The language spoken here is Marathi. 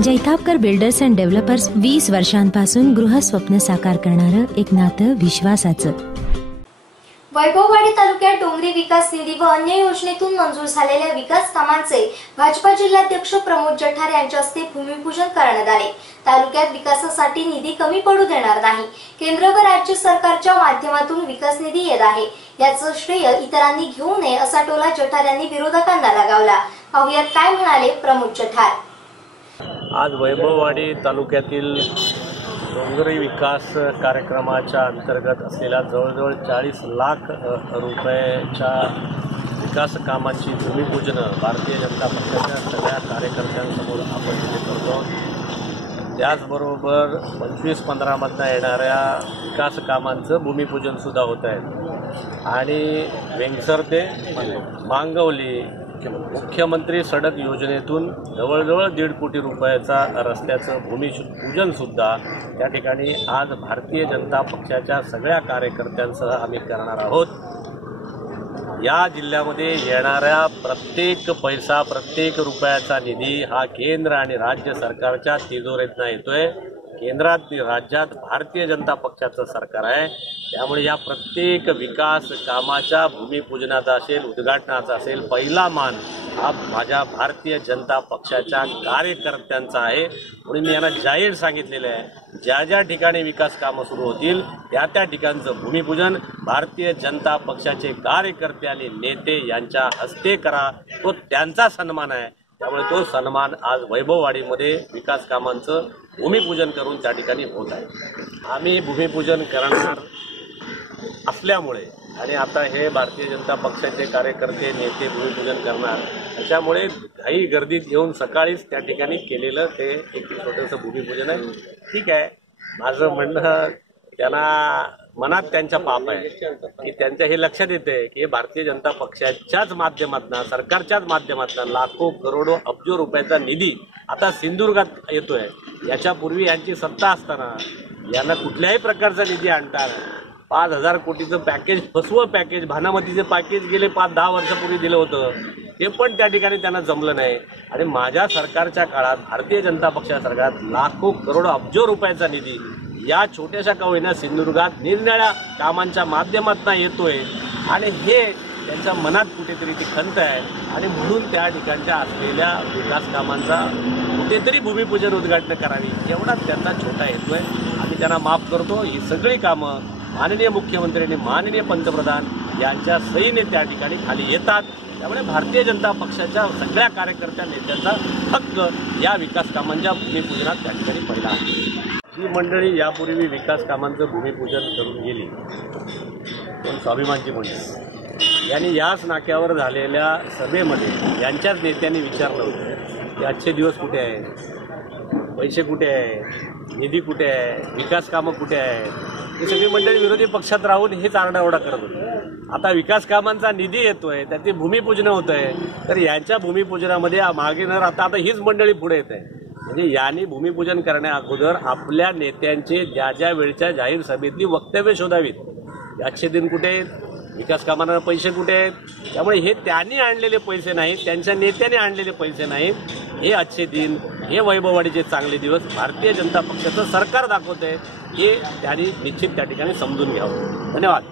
जैतापकर बिल्डर्स अँड डेव्हलपर्स 20 वर्षांपासून गृहस्वप्न साकार करणारं एक नातं विश्वासाचं। वैभववाडी तालुक्यात डोंगरी विकास निधी व अन्य योजनेतून मंजूर झालेल्या विकास कामांचे भाजपा जिल्हाध्यक्ष प्रमोद जठार यांच्या हस्ते भूमिपूजन करण्यात आले। तालुक्यात विकासासाठी निधी कमी पडू देणार नाही। केंद्र व राज्य सरकारच्या माध्यमातून विकास निधी येत आहे, याचं श्रेय इतरांनी घेऊ नये असा टोला जठार यांनी विरोधकांना लगावला। पाहुयात काय म्हणाले प्रमोद जठार। आज वैभववाडी तालुक्यातील डोंगरी विकास कार्यक्रमाच्या अंतर्गत असलेल्या जवळजवळ 40 लाख रुपयाच्या विकास कामांची भूमिपूजन भारतीय जनता पक्षाच्या सगळ्या कार्यकर्त्यांसमोर आपण करतो। त्याचबरोबर 25-15 मधनं येणाऱ्या विकास कामांचं भूमिपूजन सुद्धा होत आहे आणि वेंगसर ते मांगवली मुख्यमंत्री सडक योजनेतून जवळजवळ 1.5 कोटी रुपयाचा रस्त्याचं भूमिपूजन सुद्धा त्या ठिकाणी आज भारतीय जनता पक्षाच्या सगळ्या कार्यकर्त्यांसह आम्ही करणार आहोत। या जिल्ह्यामध्ये येणाऱ्या प्रत्येक पैसा, प्रत्येक रुपयाचा निधी हा केंद्र आणि राज्य सरकारच्या तिजोरीतनं येतोय। केंद्रात राज्यात भारतीय जनता पक्षाचं सरकार आहे, त्यामुळे या प्रत्येक विकास कामाच्या भूमिपूजनाचा असेल, उद्घाटनाचा असेल, पहिला मान हा माझ्या भारतीय जनता पक्षाच्या कार्यकर्त्यांचा आहे। म्हणून मी यांना जाहीर सांगितलेलं आहे, ज्या ज्या ठिकाणी विकास कामं सुरू होतील त्या त्या ठिकाणचं भूमिपूजन भारतीय जनता पक्षाचे कार्यकर्ते आणि नेते यांच्या हस्ते करा, तो त्यांचा सन्मान आहे। त्यामुळे तो सन्मान आज वैभववाडीमध्ये विकास कामांचं भूमिपूजन करून त्या ठिकाणी होत आहे। आम्ही भूमिपूजन करणार असल्यामुळे आणि आता हे भारतीय जनता पक्षाचे कार्यकर्ते नेते भूमिपूजन करणार, त्याच्यामुळे काही गर्दीत येऊन सकाळीच त्या ठिकाणी केलेलं ते एक छोटंसं भूमिपूजन आहे। ठीक आहे, माझं म्हणणं त्यांना मनात त्यांच्या पाप आहे की त्यांच्या हे लक्षात येते की भारतीय जनता पक्षाच्याच माध्यमातून, सरकारच्याच माध्यमातून लाखो करोडो अब्जो रुपयाचा निधी आता सिंधुदुर्गात येतोय। याच्यापूर्वी यांची सत्ता असताना यांना कुठल्याही प्रकारचा निधी आणता 5,000 कोटीचं पॅकेज, फसवं पॅकेज, भानामतीचं पॅकेज गेले 5-10 वर्षापूर्वी दिलं होतं, ते पण त्या ठिकाणी त्यांना जमलं नाही। आणि माझ्या सरकारच्या काळात, भारतीय जनता पक्षाच्या सरकारात लाखो करोडो अब्जो रुपयाचा निधी या छोट्याशा का होईना सिंधुदुर्गात निरनिराळ्या कामांच्या माध्यमातून येतोय आणि हे त्यांच्या मनात कुठेतरी ती खंत आहे आणि म्हणून त्या ठिकाणच्या असलेल्या विकास कामांचा कुठेतरी भूमिपूजन उद्घाटन करावी एवढाच त्यांचा छोटा हेतू आहे। आम्ही त्यांना माफ करतो। ही सगळी कामं माननीय मुख्यमंत्री आणि माननीय पंतप्रधान यांच्या सहीने त्या ठिकाणी खाली येतात, त्यामुळे भारतीय जनता पक्षाच्या सगळ्या कार्यकर्त्या नेत्यांचा हक्क या विकास कामांच्या भूमिपूजनात त्या ठिकाणी पहिला आहे। जी मंडळी यापूर्वी विकास कामांचं भूमिपूजन करून गेली, पण स्वाभिमानची मंडळी यांनी याच नाक्यावर झालेल्या सभेमध्ये यांच्याच नेत्यांनी विचारलं होतं की आजचे दिवस कुठे आहे, पैसे कुठे आहे, निधी कुठे आहे, विकास कामं कुठे आहे। ही सगळी मंडळी विरोधी पक्षात राहून हेच आरडाओरडा करत होते। आता विकास कामांचा निधी येतोय, त्याची भूमिपूजन होत आहे, तर यांच्या भूमिपूजनामध्ये मागे न राहता आता हीच मंडळी पुढे येत आहे। म्हणजे यांनी भूमिपूजन करण्या अगोदर आपल्या नेत्यांचे ज्या ज्या वेळच्या जाहीर सभेतली वक्तव्य शोधावीत। याचे दिन कुठे आहेत, विकास कामांना पैसे कुठे आहेत। त्यामुळे हे त्यांनी आणलेले पैसे नाहीत, त्यांच्या नेत्याने आणलेले पैसे नाहीत, हे आजचे दिन, हे वैभववाडीचे चांगले दिवस भारतीय जनता पक्षाचं सरकार दाखवत आहे, हे त्यांनी निश्चित त्या ठिकाणी समजून घ्यावं। धन्यवाद।